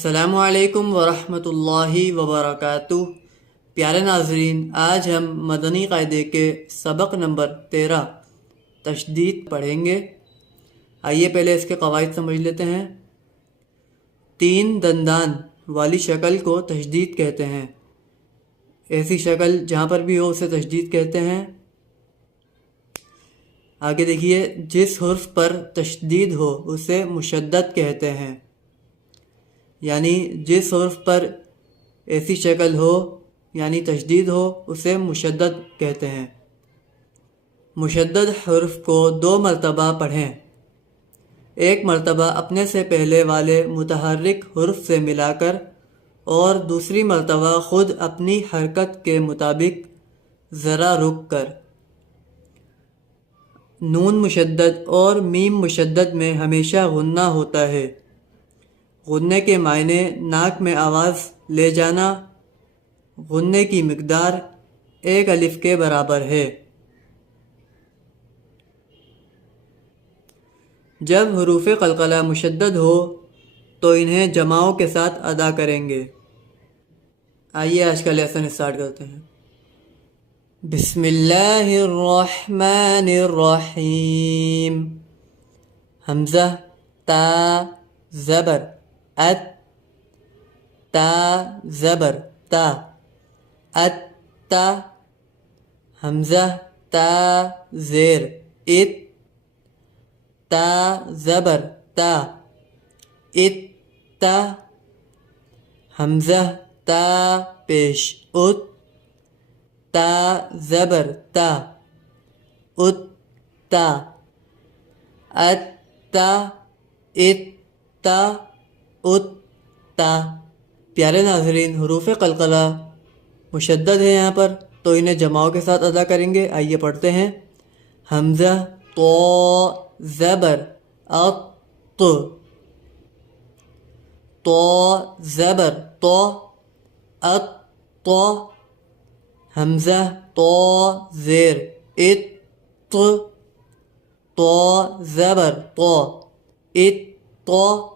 अस्सलामुअलैकुम वरहमतुल्लाहि वबरकातुह। प्यारे नाजरीन, आज हम मदनी क़ायदे के सबक नंबर 13 तशदीद पढ़ेंगे। आइए पहले इसके क़वाइद समझ लेते हैं। तीन दंदान वाली शक्ल को तशदीद कहते हैं। ऐसी शक्ल जहाँ पर भी हो उसे तशदीद कहते हैं। आगे देखिए, जिस हुर्फ पर तशदीद हो उसे मुशद्दद कहते हैं। यानी जिस हुर्फ पर ऐसी शक्ल हो यानी तशदीद हो उसे मुशद्दद कहते हैं। मुशद्दद हुर्फ को 2 मरतबा पढ़ें। एक मरतबा अपने से पहले वाले मुतहर्रिक हुर्फ से मिलाकर और दूसरी मरतबा ख़ुद अपनी हरकत के मुताबिक ज़रा रुक कर। नून मुशद्दद और मीम मुशद्दद में हमेशा गुन्ना होता है। गुन्ने के मायने नाक में आवाज़ ले जाना। गुन्ने की मिक़दार 1 अलिफ के बराबर है। जब हुरूफ़े क़लक़ला मुशद्दद हो तो इन्हें जमाओं के साथ अदा करेंगे। आइए आज का लेसन स्टार्ट करते हैं। बिस्मिल्लाहिर्रहमानिर्रहीम। हमज़ा ता ज़बर अत, ता ज़बर ता, अत्ता। हमज़ा ता ज़ेर इत, ता ज़बर ता, इत्ता। हमज़ा ता पेश उत, ता ज़बर ता, उत्ता। अत्ता इत्ता उत्ता। प्यारे नाज़रीन, हुरूफ़े क़लक़ला मुशद्दद है यहाँ पर, तो इन्हें जमाओं के साथ अदा करेंगे। आइए पढ़ते हैं। हमज़ा तो ज़बर अत, तो ज़बर तो अत तो। हमज़ा तो ज़ेर इत, तो ज़बर तो इत तो।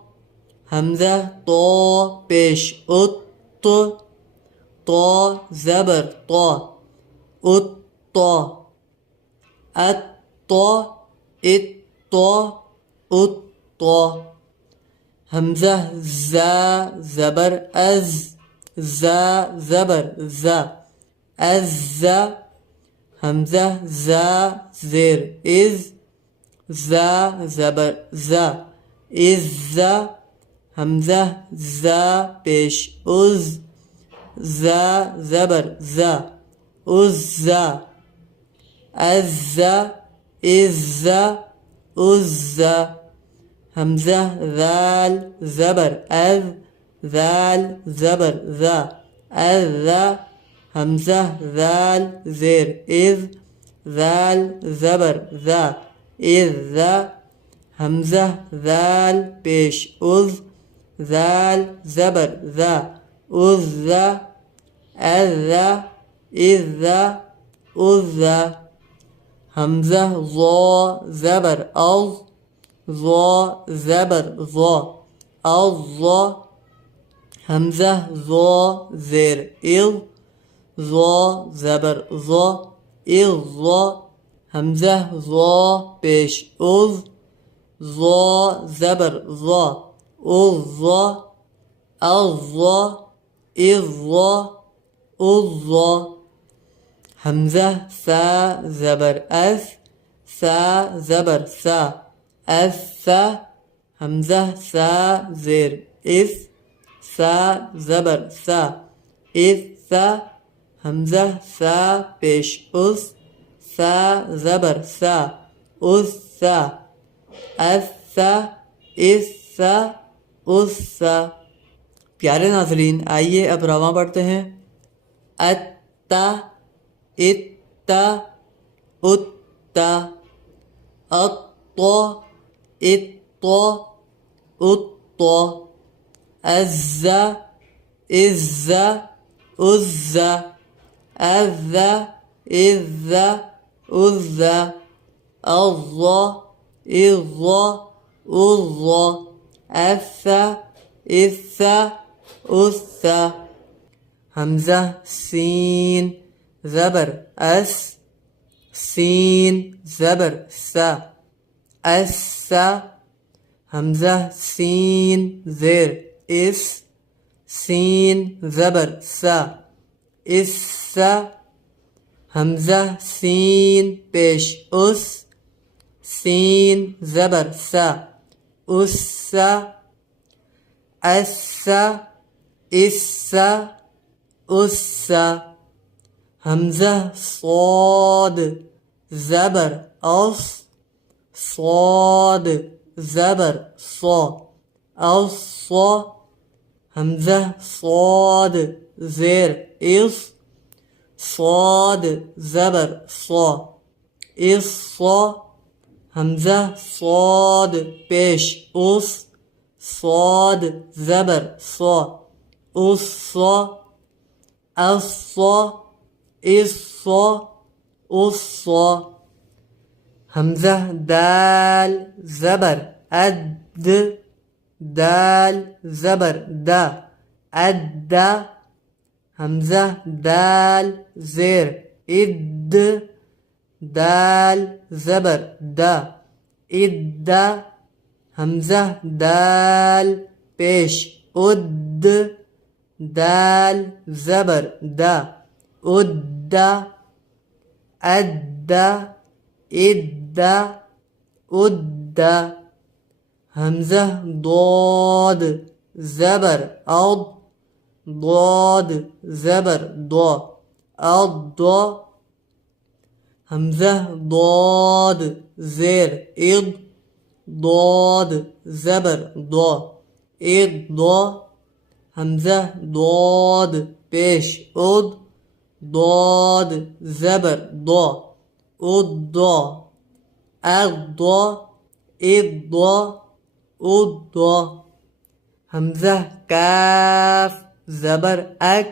हमज़ा तो पेश उत, तो ज़बर तो उत तो। अत तो इत तो उत तो। हमज़ा ज़ा ज़बर अज़, ज़ा ज़बर ज़ा, अज़्ज़ा। हमज़ा ज़ा ज़ेर इज़, ज़ा ज़बर ज़ा, इज़्ज़ा। हमज़ा ज़ा पेश उज़, ज़ा ज़बर ज़ा, उज़्ज़ा। अज़्ज़ा इज़्ज़ा उज़्ज़ा। हमज़ा ज़ाल ज़बर अज़, ज़ाल ज़बर ज़ा, अज़्ज़ा। हमज़ा ज़ाल ज़ेर इज़, ज़ाल ज़बर ज़ा, इज़्ज़ा। हमज़ा ज़ाल पेश उज़, ज़ाल ज़बर ज़ा, उज़्ज़ा। अज़्ज़ा इज़्ज़ा उज़्ज़ा। हमज़ा ज़ो ज़बर औज़, ज़ो ज़बर ज़ो, औज़्ज़ो। हमज़ा ज़ो ज़ेर इज़, ज़ो ज़बर ज़ो, इज़्ज़ो। हमज़ा ज़ो पेश उज़, ज़ो ज़बर ज़ो, उज़्ज़ो, औज़्ज़ो, इज़्ज़ो, उज़्ज़ो। हमज़ा सा ज़बर अस, सा ज़बर सा, अस्सा। हमज़ा सा ज़ेर इस, सा ज़बर सा, इस्सा। हमज़ा सा पेश उस, सा ज़बर सा, उस्सा। अस्सा इस्सा उस्सा। प्यारे नाज़रीन, आइए अब रवां पढ़ते हैं। अत्ता इत्ता उत्ता, अत्तो इत्तो उत्तो। अज़्ज़ा इज़्ज़ा उज़्ज़ा, अज़्ज़ा इज़्ज़ा उज़्ज़ा। अज़्ज़ो इज़्ज़ो उज़्ज़ो। अस्सा इस्सा उस्सा। हमजा सीन ज़बर अस, सीन ज़बर सा, अस्सा। हमजा सीन ज़ेर इस, सीन ज़बर सा, इस्सा। हमजा सीन पेश उस, सीन ज़बर सा, उस्सा। अस्सा इस्सा उस्सा। हमजा صاد ज़बर औस, صاد ज़बर صا, औस्सा। हमजा صاد ज़ेर इस, صاد ज़बर صا, इस्सा। हमजा صاد पेश उस, صاد ज़बर صا, उस्सा। अस्सा इस्सा उस्सा। हमजा दाल ज़बर अद, दाल ज़बर दा, अद्दा। हमजा दाल ज़ेर इद, दाल ज़बर दा, इद्दा। हमजा दाल पेश उद, दाल ज़बर दा, उद्दा। अद्दा इद्दा उद्दा। हमजा ضاد ज़बर औद, ضاد ज़बर ضا, अद्दा। हमजा ضاد ज़ेर इद, ضاد ज़बर ضا, इद्दा। हमजा ضاد पेश उद, ضاد ज़बर ضا, उद्दा। अद्दा इद्दा उद्दा। हमजा काफ ज़बर अक,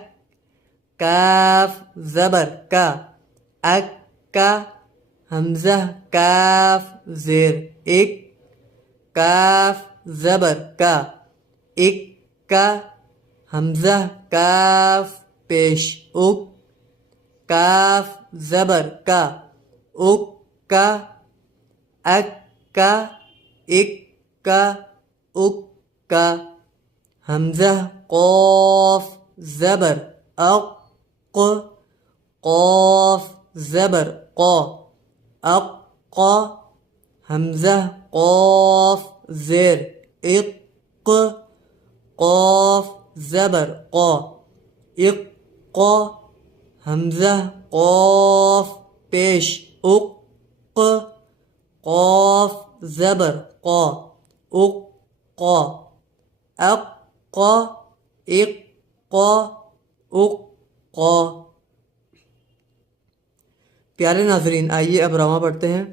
काफ ज़बर का, अक्का। हमजा काफ ज़ेर इक, काफ ज़बर का, इक्का। हमजा काफ पेश उक, काफ ज़बर का, उक्का। अक्का इक्का उक्का। हमजा क़ाफ ज़बर अक़, क़ाफ ज़बर क़ा, अक़्क़ा। हमजा क़ाफ ज़ेर इक़, क़ाफ ज़बर क़ा, इक़्क़ा। हमजा क़ाफ पेश उक़, क़ाफ ज़बर क़ा, उक़्क़ा। अक़्क़ा इक़्क़ा उक़्क़ा। प्यारे नाज़रीन, आइए अब रमा पढ़ते हैं।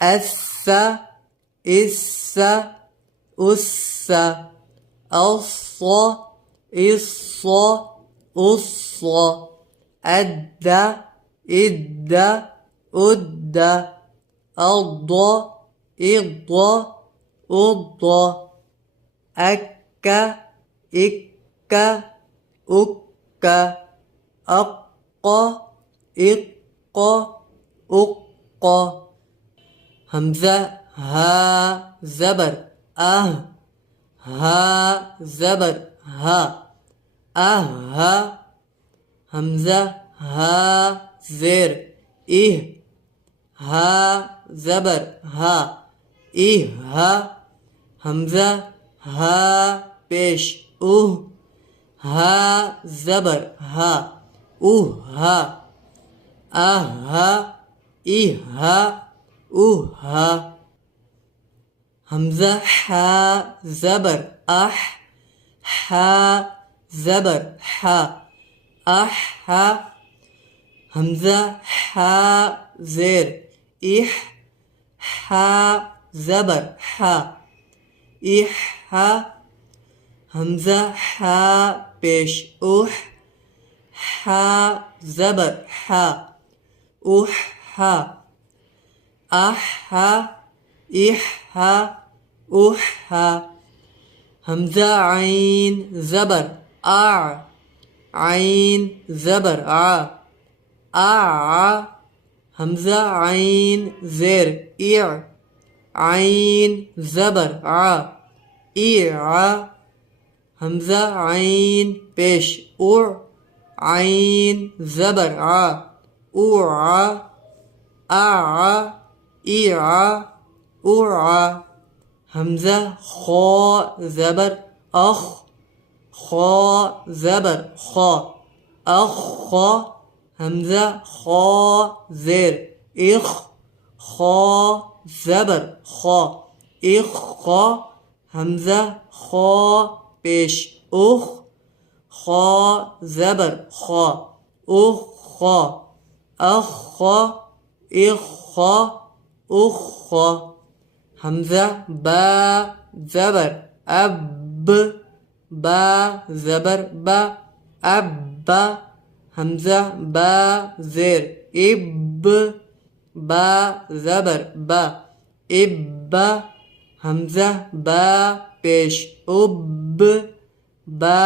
अस्सा इस्सा उस्सा, अस्सा इस्सा उस्सा। अद्दा इद्दा उद्दा, अद्दा इद्दा उद्दा। अक्का इक्का उक्का, अक्का इक्का उक्का। हमजा हा ज़बर आह, हा ज़बर हा, आहा। हमजा हा ज़ेर इह, हा ज़बर हा, इहा। हमजा हा पेश उह, हा ज़बर हा, उहा। आहा इहा उहा। हमजा हा ज़बर आह, हा ज़बर हा, आहा। हमजा हा ज़ेर इह, हा ज़बर हा, इहा। हमजा हा पेश उह, हा ज़बर हा, उहा। आहा इहा उहा। हमज़ा आइन ज़बर आ, आइन ज़बर आ, हमज़ा आइन ज़ेर इ, आइन ज़बर इ, हमज़ा आइन पेश उ, आइन ज़बर उ, आ इ, उ, हमज़ा खो ज़बर अख, खो ज़बर खो अख, हमज़ा खो ज़ेर इख, खो ज़बर खो इख, हमज़ा खो पेश उख, खो ज़बर खो उख, अख, इख, उख, हमज़ा बा ज़बर अब, बा ज़बर बा अब, हमज़ा बा ज़ेर इब, बा ज़बर बा इब, हमज़ा बा पेश उब, बा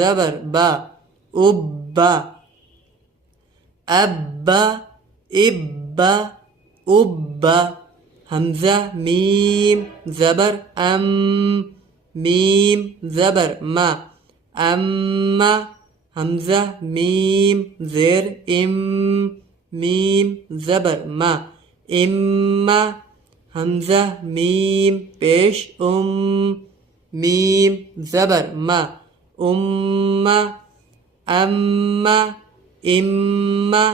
ज़बर बा उब, अब इब, उब, हमज़ा मीम ज़बर अम, मीम ज़बर मा अम्मा, हमज़ा मीम ज़ेर इम, मीम ज़बर मा इम्मा, हमज़ा मीम पेश मीम ज़बर मा उम्मा, अम्मा इम्मा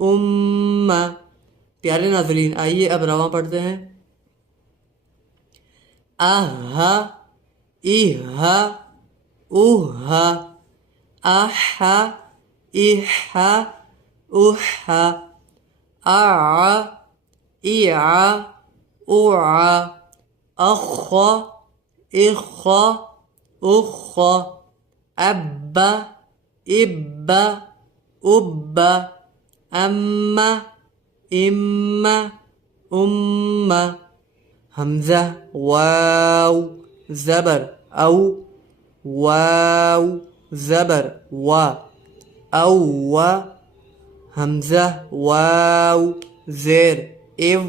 उम्मा। प्यारे नाज़रीन, आइए अब रवा पढ़ते हैं। आहा इहा उहा, आहा इहा उहा, आ इआ उआ, अख इख उख, अब्बा इब्बा उब्बा, अम्मा इम्मा उम्मा, हमज़ा वाव ज़बर औ, वाव ज़बर वा औ, हमज़ा वाव ज़ेर इव,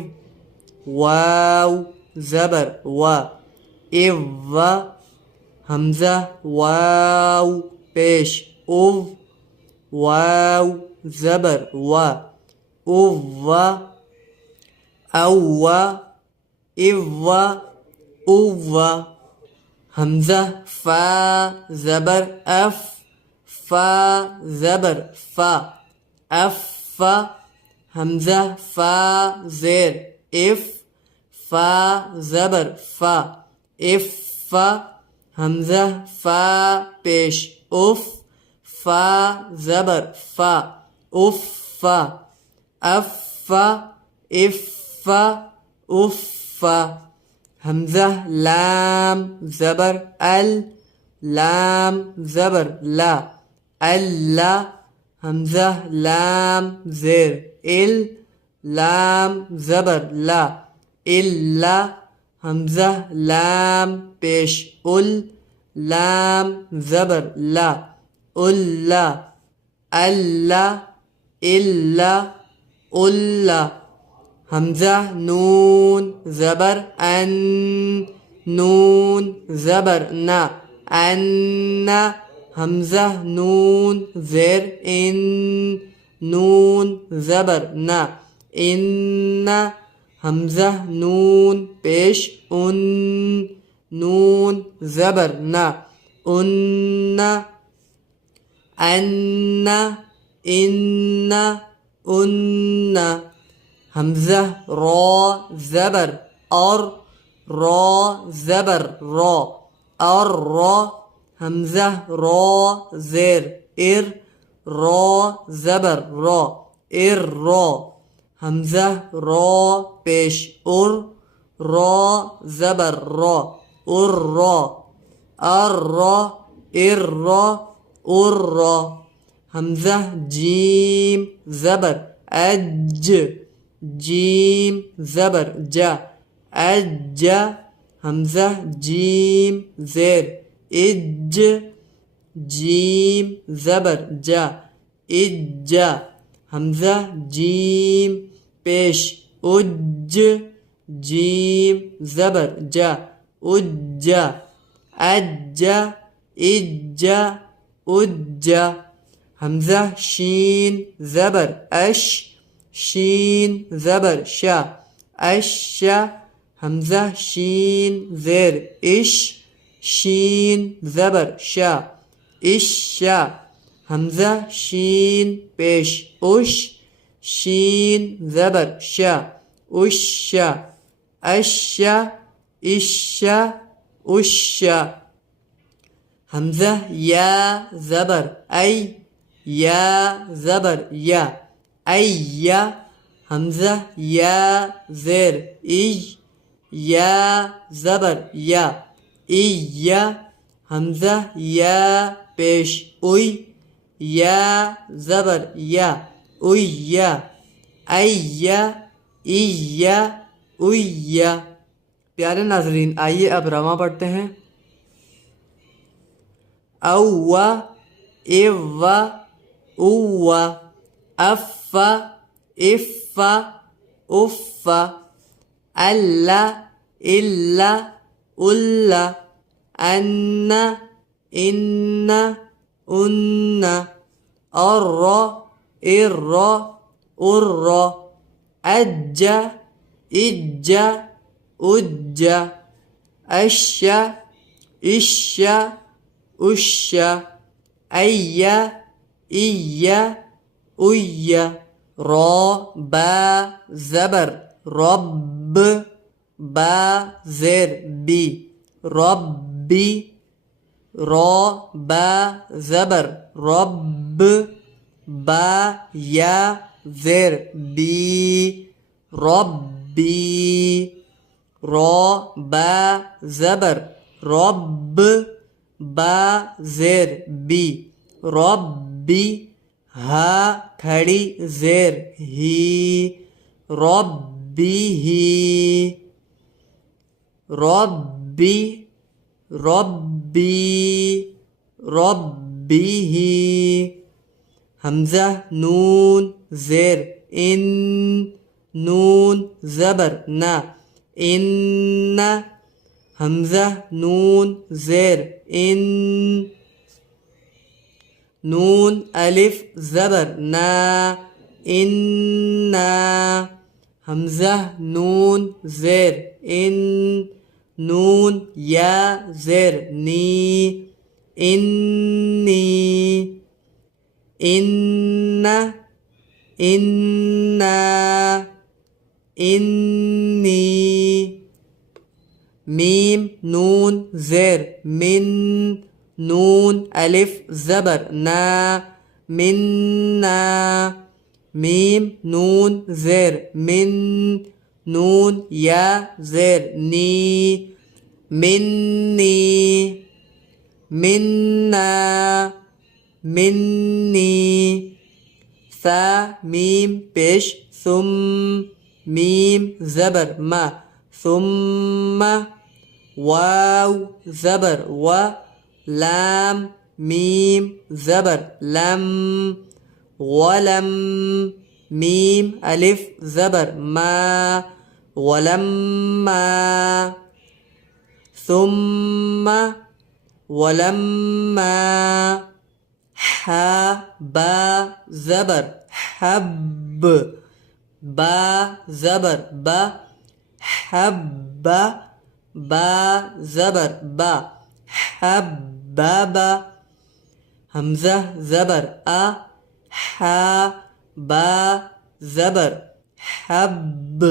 वाव ज़बर वा इव, हमज़ा वाव पेश उव, वाव ज़बर वा उव, औ इव उव, हमज़ा फ़ा ज़बर अफ, फ़ा ज़बर फ़ा अफ, हमज़ा फ़ा ज़ेर इफ, फ़ा ज़बर फ़ा इफ, हमज़ा फ़ा पेश उफ, फ़ा ज़बर फ़ा उफ, अफ इफ उफ, हमज़ा लाम ज़बर अल, लाम ज़बर ला अल्ला, हमज़ा लाम ज़ेर इल, लाम ज़बर ला इल्ला, हमज़ा लाम पेश उल, लाम ज़बर ला उल्ला, अल्ला इल्ला उल्ला, हमज़ा नून ज़बर अन, नून ज़बर ना अन्ना, हमज़ा नून ज़ेर इन, नून ज़बर ना इन्ना, हमज़ा नून पेश उन, नून ज़बर ना उन्ना, अन्ना इन्ना उन्ना, हमज़ा रॉ ज़बर और, रॉ ज़बर रॉ और रॉ, हमज़ा रॉ ज़ेर इर, रॉ ज़बर रॉ इर रॉ, हमज़ा रॉ पेश उर, रॉ ज़बर रॉ उर रॉ, अर रॉ इर रॉ उर रॉ, हमज़ा जीम ज़बर अज, जीम ज़बर जा अज, हमज़ा जीम ज़ेर इज, जीम ज़बर जा इज्जा, हमज़ा जीम पेश उज, जीम ज़बर जा उज्जा, अज्जा इज्जा उज्जा, हमज़ा शीन ज़बर अश, शीन ज़बर शा अशा, हमज़ा शीन ज़ेर इश, शीन ज़बर शा इशा, हमज़ा शीन पेश उश, शीन ज़बर शा उशा, अशा इशा उशा, हमज़ा या ज़बर ऐ, या ज़बर या अय्या, हमज़ा या ज़ेर इज, या ज़बर या इया, हमज़ा या पेश उई, या ज़बर या उय्या, अय्या इया उय्या। प्यारे नाज़रीन, आइए अब रमा पढ़ते हैं। अव्वा इव्वा उव्वा, अफ़्फ़ा इफ़्फ़ा उफ़्फ़ा, अल्ला इल्ला उल्ला, अन्ना इन्ना उन्ना, अर्रा इर्रा उर्रा, अज्जा इज्जा उज्जा, अश्शा इश्शा उश्शा, अय्या इय्या उय्या, रा बा ज़बर रब, बा ज़ेर बी रब्बी, रा बा ज़बर रब, बा या ज़ेर बी रब्बी, रा बा ज़बर रब, बा ज़ेर बी रब्बी, हा खड़ी ज़ेर ही रब्बी ही, रब्बी रब्बी रब्बी ही, हमज़ा नून ज़ेर इन, नून ज़बर ना इन्ना, हमज़ा नून ज़ेर इन, नून अलिफ ज़बर ना इन्ना, हमज़ा नून ज़ेर इन, नून या ज़ेर नी इन्नी, इन्ना इन्ना इन्नी, मीम नून ज़ेर मिन, नून अलिफ ज़बर ना मिन्ना, मीम नून ज़ेर मिन, नून या ज़ेर नी मिन्नी, मिन्ना मिन्नी, सा मीम पेश सुम, मीम ज़बर मा सुम्मा, वाव ज़बर व, लाम मीम ज़बर लम, वलम, मीम अलिफ ज़बर मा वलम्मा, सुम्मा वलम्मा, हा बा ज़बर हब, बा ज़बर बा हब्बा, बा ज़बर बा हब्बाबा, हमज़ा ज़बर आ, हा बा ज़बर हब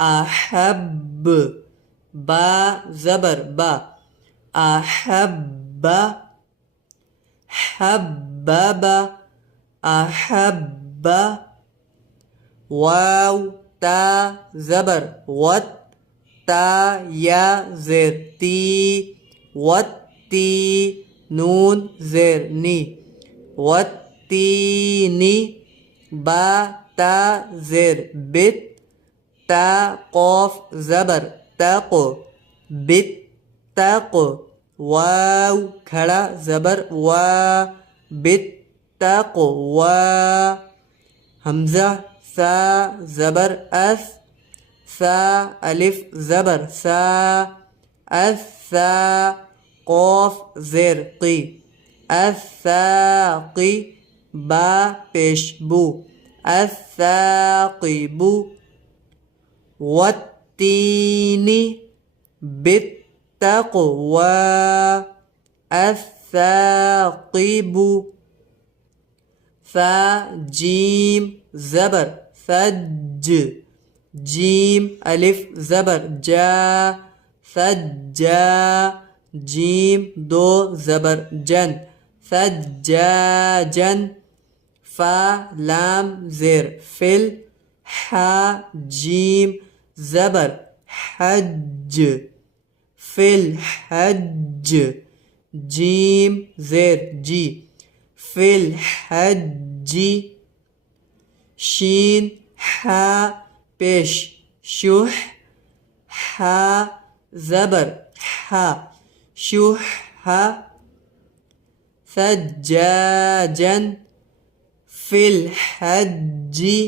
आहब, बा ज़बर बा आहब्बा, हब्बाबा आहब्बा, वाव ता ज़बर वत, ता या ज़ेर ती वत्ती, नून ज़ेर नी वत्तीनी, बा ता ज़ेर बित, ता क़ाफ ज़बर तक़, बित्तक वाव खड़ा ज़बर वा बित्तक वा हमज़ा सा ज़बर अस सा अलिफ ज़बर सा अस्सा क़ाफ ज़ेर क़ी अस्साक़ी बा पेश बू अस्साक़िबु वत्तीनी बित्तक़वा अस्साक़िबु फ़ा जीम ज़बर सज्ज जीम अलिफ ज़बर जा सज्जा जीम दो ज़बर जन सज्जाजन फ़ा लाम ज़ेर फिल हा जीम ज़बर हज फिल हज जीम ज़ेर जी फिल हज्जी शीन हा पेश शुह हा ज़बर हा शुह हा सज्जाजन फिल हज्जी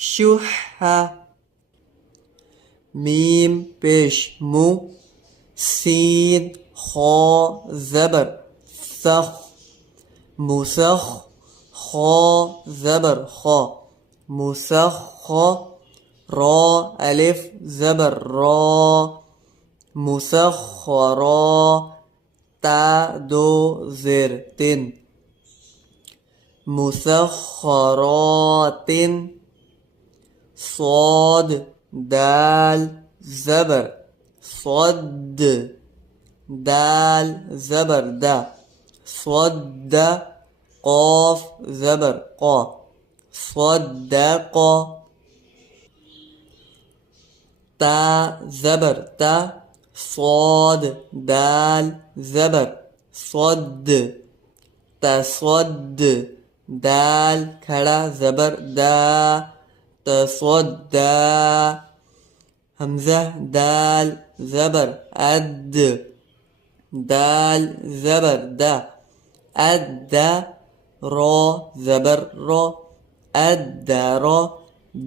शुहा मीम पेश मु सीन खौ ज़बर सख मुसख खौ ज़बर खौ मुसख रौ अलिफ ज़बर रौ मुसख्खरा ता दो ज़ेर तिन मुसख्खरातिन صاد दाल ज़बर صد दाल ज़बर दा صد قاف ज़बर قا صدق تا ज़बर ता صاد दाल ज़बर صد تصد दाल खड़ा ज़बर दा تصدى हमज़ा दाल ज़बर अद दाल ज़बर दा अद्दा रो ज़बर रो अद्दरो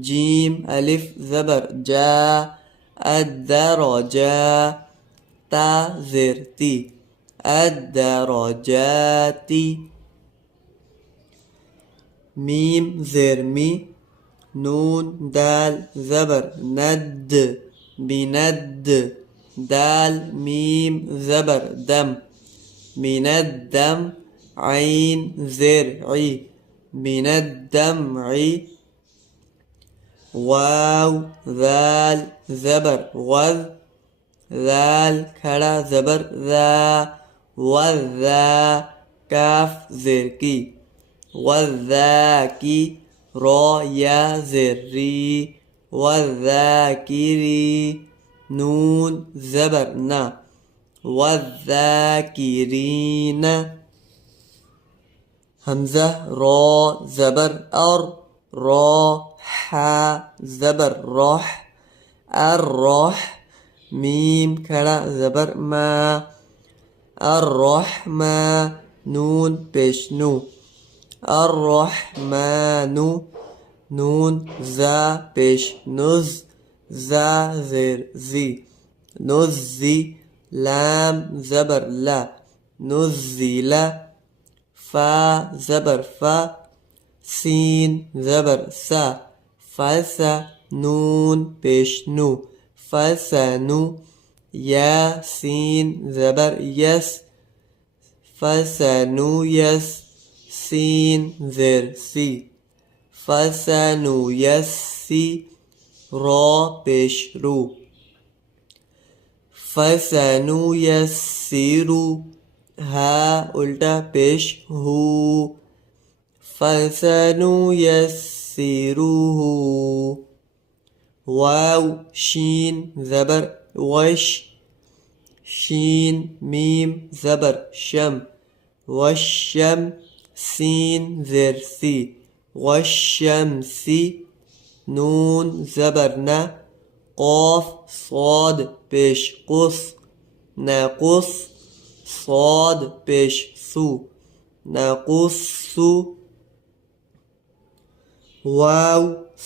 जीम अलिफ ज़बर जा अद्दरजा ता ज़ेर ती अद्दरजाती मीम ज़ेर मी नून दाल ज़बर नद बिनद दाल मीम ज़बर दम मिनद्दम आइन ज़ेर ई मिनद्दमई वाव ज़ाल ज़बर वज़ ज़ाल खड़ा ज़बर ज़ा वज़ा काफ ज़ेर की वज़ाकी रौ या ज़ेर री वज़ाकिरी नून ज़बर ना वज़ाकिरीन हमज़ा रौ ज़बर और रौ हा ज़बर रोह अर्रोह मीम खड़ा ज़बर मा अर्रोहमा नून पेश नू अर्रोहमानु नून ज़ा पेश नुज़ ज़ा ज़ेर ज़ी नुज़्ज़ी लाम ज़बर ला नुज़्ज़िला फ़ा ज़बर फ़ा सीन ज़बर सा फ़सा नून पेश नू फ़सनु या सीन ज़बर यस फ़सनु यस सीन ज़ेर सी फ़सनु यस्सी रौ पेश रू फ़सनु यस्सिरु हा उल्टा पेश हू फ़सनु यस्सिरुहु वाव शीन ज़बर वश शीन मीम ज़बर शम वशम सीन ज़ेर सी वशमसी नून ज़बर न قاف صاد پیش قص ناقص صاد پیش سو ناقص سو واو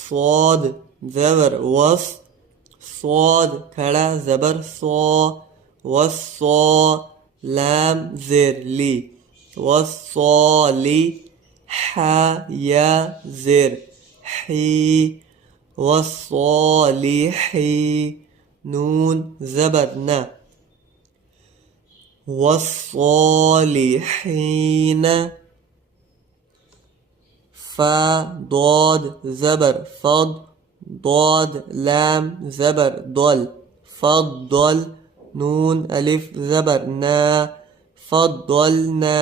صاد زبر وص صاد کھڑا زبر صا والصا لام زیر لی والصالي حا يا زر حي والصالحي نون زبر نا والصالحين فا ضاد زبر فض ضاد لام زبر ضل فضل نون ألف زبر نا فضلنا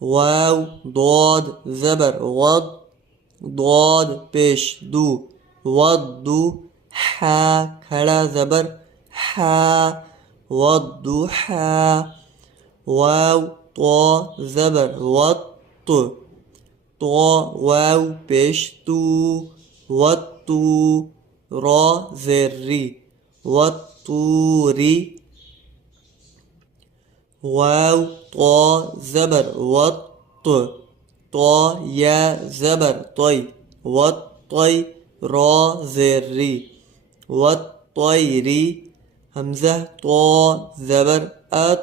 واو ضاد زبر وض ضاد پیش دو وضو حا کھڑا زبر حا وضحا واو طا زبر وط طا واو پیش تو وطو را زیر ری والطوري واو طا زبر وط طا يا زبر طي والطي را زير ري والطيري همزة طا زبر أط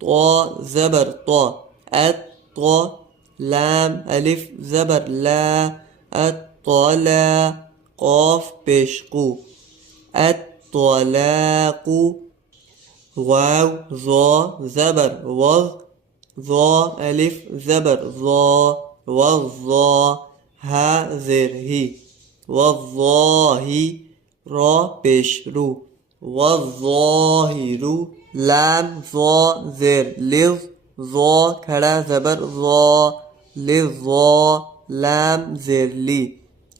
طا زبر طا الطا لام ألف زبر لا الطلا قاف بشقو الطلاق واو ظا زبر وظ ظا ألف زبر ظا والظا ها زر هي والظاهي را بشرو والظاهر لام ظا زر لظ ظا کھڑا زبر ظا لظا لام زر لی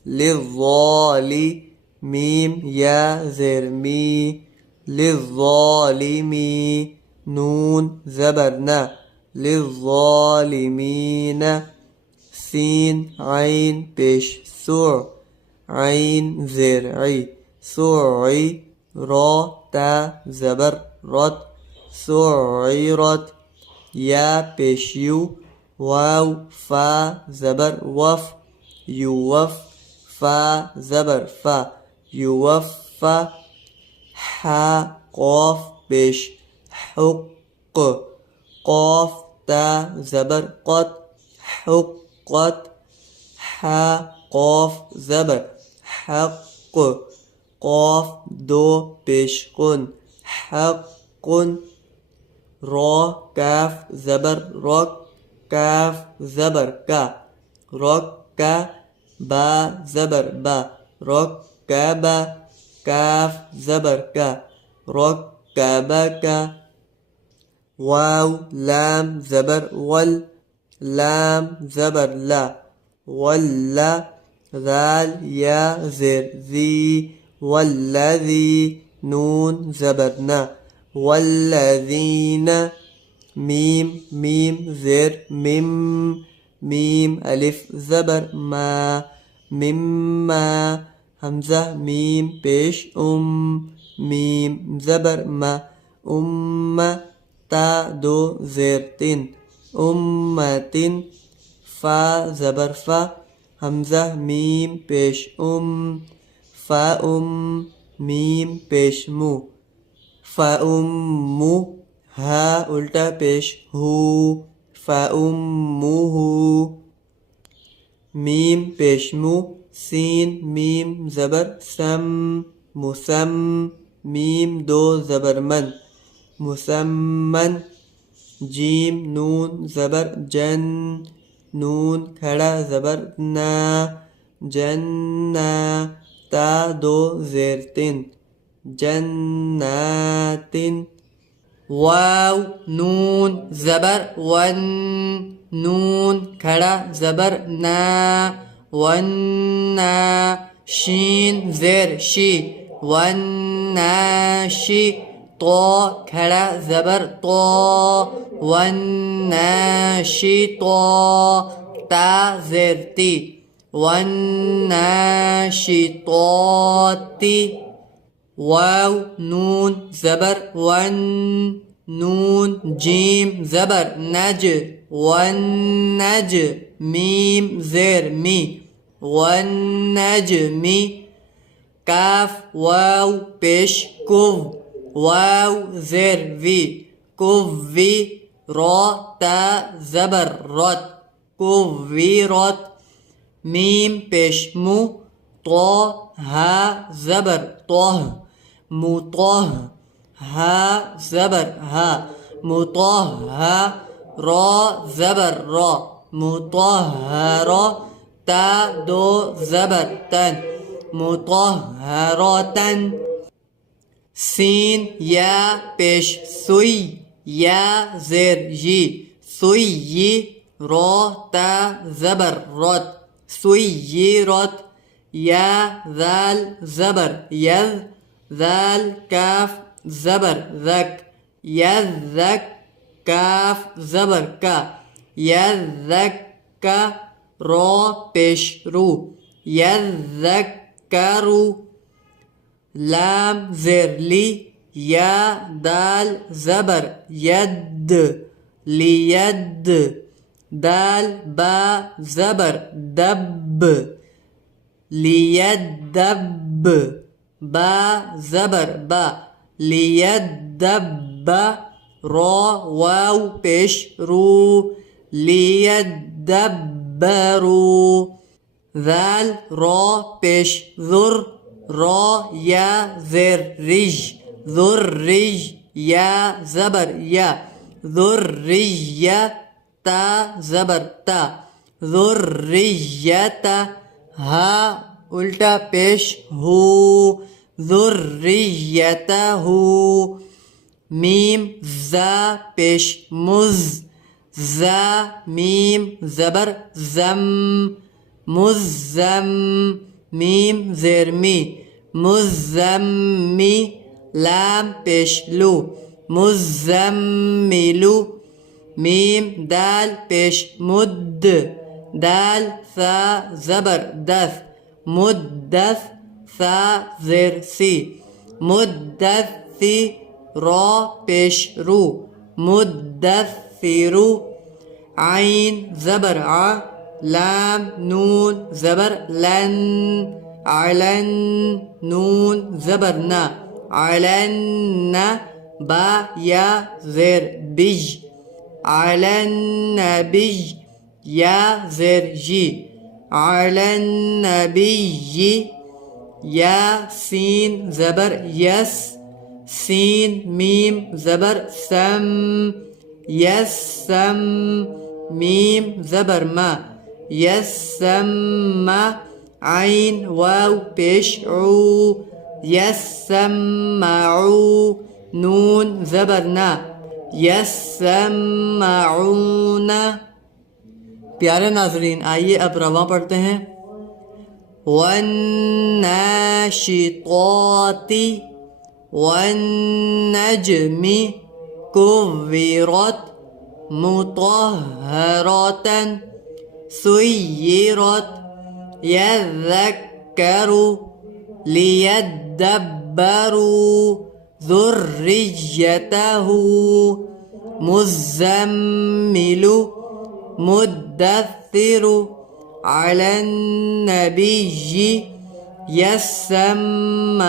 للظالي ميم يا زر مي للظالمي نون زبرنا للظالمين سين عين پیش سوع عين زرعي سوعي را تا زبر رد سعرت يا پیش يو واو فا زبر وف يوف فا زبر فا يوفى حا قاف پیش حق قاف تا زبر قد حقت حا قاف زبر حق قاف دو پیش قن حق را کاف زبر رک کاف زبر کا رک با زبر با ركب كاف زبر كا ركبك واو لام زبر ول لام زبر لا ولا ذال يا زر ذي والذي نون زبرنا والذين ميم ميم زر ميم ميم ألف زبر ما مما همزة ميم پیش ميم زبر ما تا دو زيرتين أمة فا زبر فا همزة ميم پیش فا ميم پیش مو فأمه ها الٹا پیش هو فأمه ميم پیش مو سين ميم زبر سم مسم ميم دو زبر من مسمن جيم نون زبر جن نون کھڑا زبر نا جنّا تا دو زیرتين جنات واو نون زبر ون نون کھڑا زبر نا ونا شين زر شي والناشي طا کھڑا زبر طا والناشطا تا زر تي वन्नाशितात वाव नून ज़बर वन नून जीम ज़बर नज वन्नज मीम ज़ेर मी वन्नजमी काफ वाव पेश कुव वाव ज़ेर वी कुव्वी रा ता ज़बर रत कुव्वी रत मीम पेश मु तो हा ज़बर तोह मुतोह हा ज़बर हा मुतोह हा रा ज़बर रा मुतोहरा ता दो ज़बर तन मुतोहरतन सीन या पेश सुई या ज़ेर यी सुई यी रा ता ज़बर रत सुई यी रत या ज़ाल ज़बर यज़ ज़ाल काफ ज़बर ज़क यज़क काफ ज़बर का यज़क का रा पेश रू यज़क्करु लाम ज़ेर ली या दाल ज़बर यद लियद दाल बा ज़बर दब लियदब बा ज़बर बा लियदब रा वाव पेश रू लियदब्बरू ذال را پیش ذر را یا زر رج ذر رج یا زبر یا ذر رج تا زبر تا ذر رج تا ها الٹا پیش ہو ذر رج تا ہو میم زا پیش مز زا میم زبر زم مزم میم زیر می مزمی لام پیش لو مزملو میم دال پیش مد دال ثا زبر دث مدث ثا زیر سی مدثی را پیش رو مدثرو عین زبر ع لام نون زبر لن علن نون زبر نا علن با یا زیر بج علن بج یا زیر جی علن بج یا سین زبر یس سین میم زبر سم یسم میم زبر ما يسمى عين واو پیش عو يسمعو نون زبرنا يسمعون प्यारे नाजरीन आइए अब रवा पढ़ते हैं वन्नाशिताति वन्नजमि कुव्विरत मुतहहरतन سيرت يذكر ليدبروا ذريته مزمل مدثر على النبي يسمعون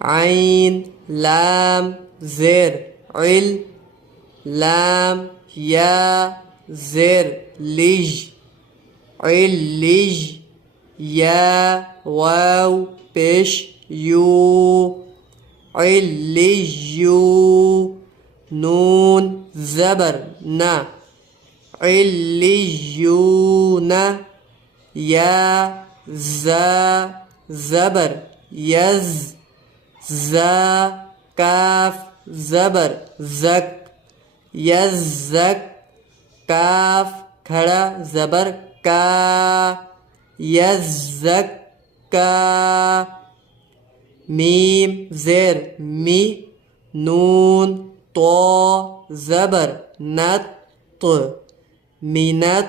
عين لام زر عل لام يا زر لج علج یا واو پیش یو علیجو نون زبر نا علیجون یا زا زبر یز زا کاف زبر زک یزک काफ खड़ा ज़बर का यज़क्का मीम ज़ेर मी नून तो ज़बर नत मिनत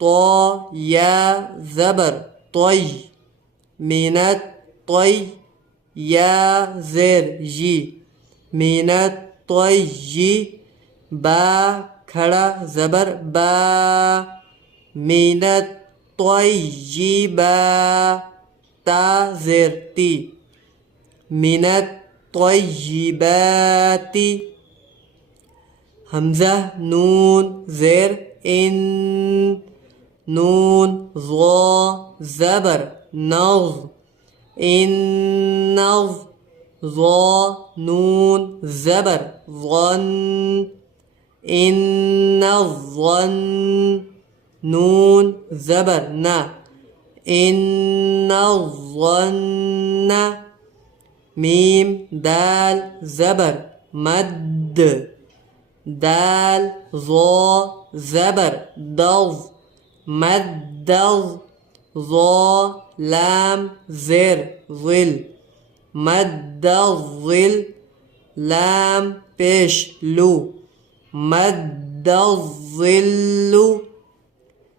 طا يا زبر طي من الطي يا زير جي من الطي با खड़ा زبر با من الطيبات تا زير تي من الطيبات همزة نون زير إن نون ظا زبر نظ إن نظ ظا نون زبر ظن إن الظن نون زبر نا إن الظن ميم دال زبر مد دال ظا زبر ضظ مد ظا لام زر ظل مد الظل لام پیش لو مد الظل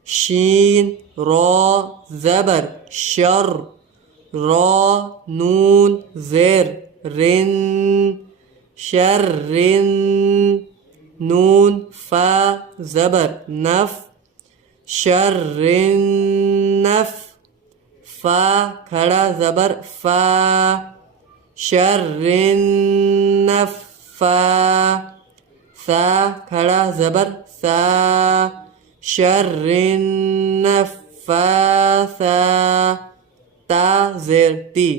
شين را زبر شر را نون زر رن شر نون فا زبر نف شر نف فا کھڑا زبر فا شر نف فا ثا کھڑا زبر ثا شر نفاثا تا زیر تی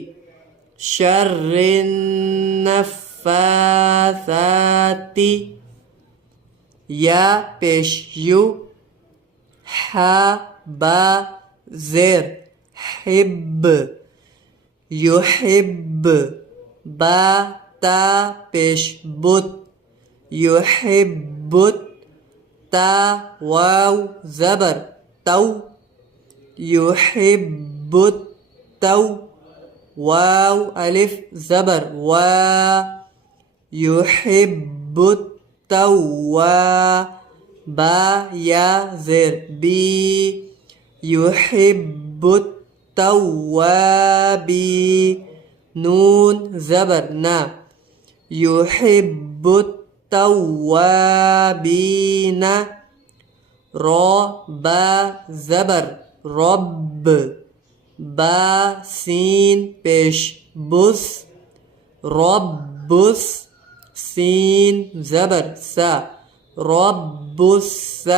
شر النفاثات یا پیش یو ح با زیر حب يحب با تا پیش بت يحب تا واو زبر تو يحب التو واو ألف زبر وا يحب التوا با يا زر بي يحب التوابي نون زبر نا يحب التوابين را با زبر رب با سين پیش بس ربس سين زبر سا ربس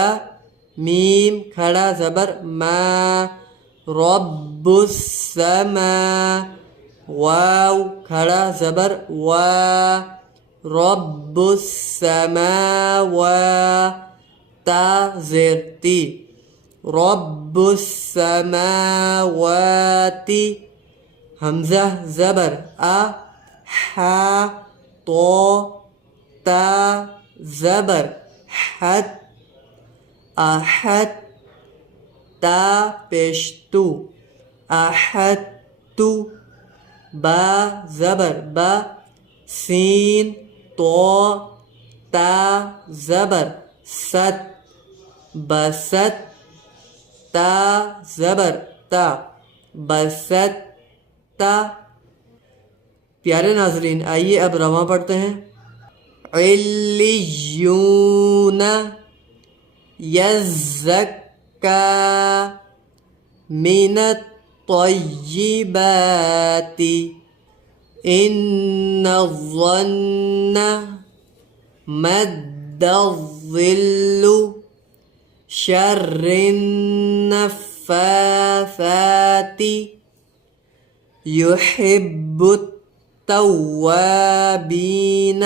ميم کھڑا زبر ما رب السما واو کھڑا زبر وا رب السماوات تا زیر تی رب السماوات همزة زبر أ حا طا تا زبر حد أحد تا بشتو أحد تو با زبر با سين طا تا زبر ست بست تا زبر تا بست تا प्यारे नाजरीन आइए अब रवा पढ़ते हैं इल्लियून यज़क्का मिनत तय्यिबाति इन्न ज़न्न मद्दज़िल्लु शर्रिन नफ़्फ़ाथाति युहिब्बुत التوابين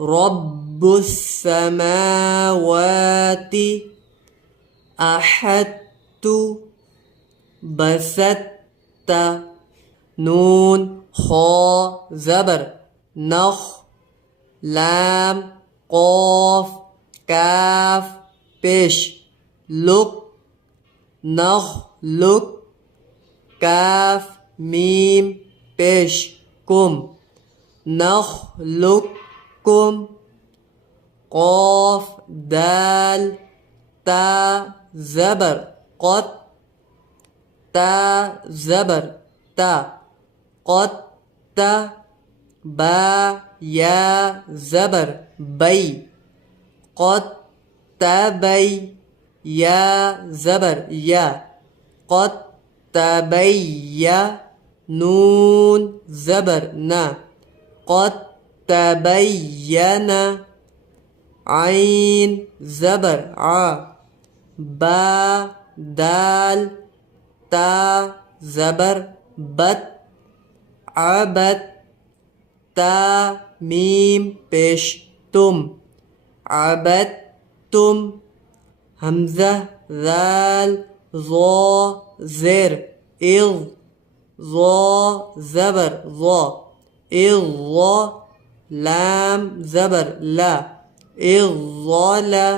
رب السماوات أحدت بسطت نون خا زبر نخ لام قاف كاف پیش لک نخ لک كاف ميم پیش كم نخلقكم قاف دال ता ज़बर क़त, ता ज़बर ता, क़त, बा या ज़बर बई, क़त्तबई, या ज़बर या, क़त्तबैया, नून ज़बर ना, क़त्तबैयना, आइन ज़बर आ, बा दाल, ता ज़बर बत, अबत, ता मीम पेश तुम, अबत तुम, हमज़ा ज़ाल ज़ो ज़ेर इज़, ज़ो ज़बर ज़ो इज़, लाम ज़बर ला इज़्ज़ला,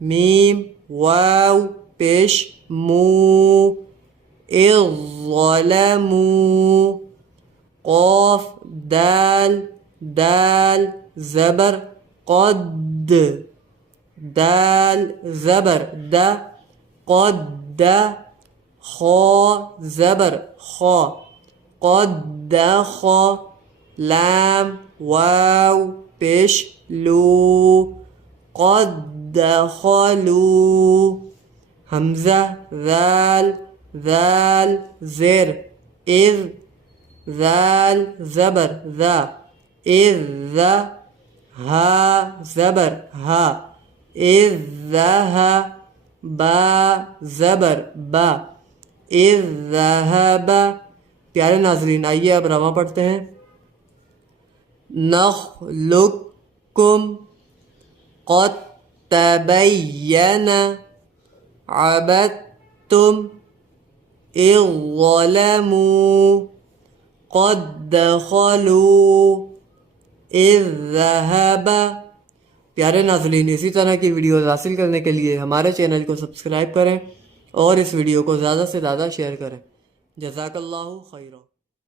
मीम वाव पेश मू इज़्ज़लमू, क़ाफ दाल, दाल ज़बर क़द, दाल ज़बर दा, क़द, खा ज़बर खा, क़द्दख़, लाम वाव पेश लू क़द्दख़लू, हमज़ा ज़ाल, ज़ाल ज़ेर इज़, ज़ाल ज़बर ज़ा इज़, हा ज़बर हा इज़्ज़ह, बा ज़बर बा इज़्ज़हब। प्यारे नाज़रीन, आइए अब रवा पढ़ते हैं। नख़लुक़कुम क़द तबय्यन अबदतुम इज़ ज़लमू क़द दख़लू इज़ ज़हब। प्यारे नाज़रीन, इसी तरह की वीडियोज़ हासिल करने के लिए हमारे चैनल को सब्सक्राइब करें और इस वीडियो को ज़्यादा से ज़्यादा शेयर करें। जज़ाकल्लाहु खैरा।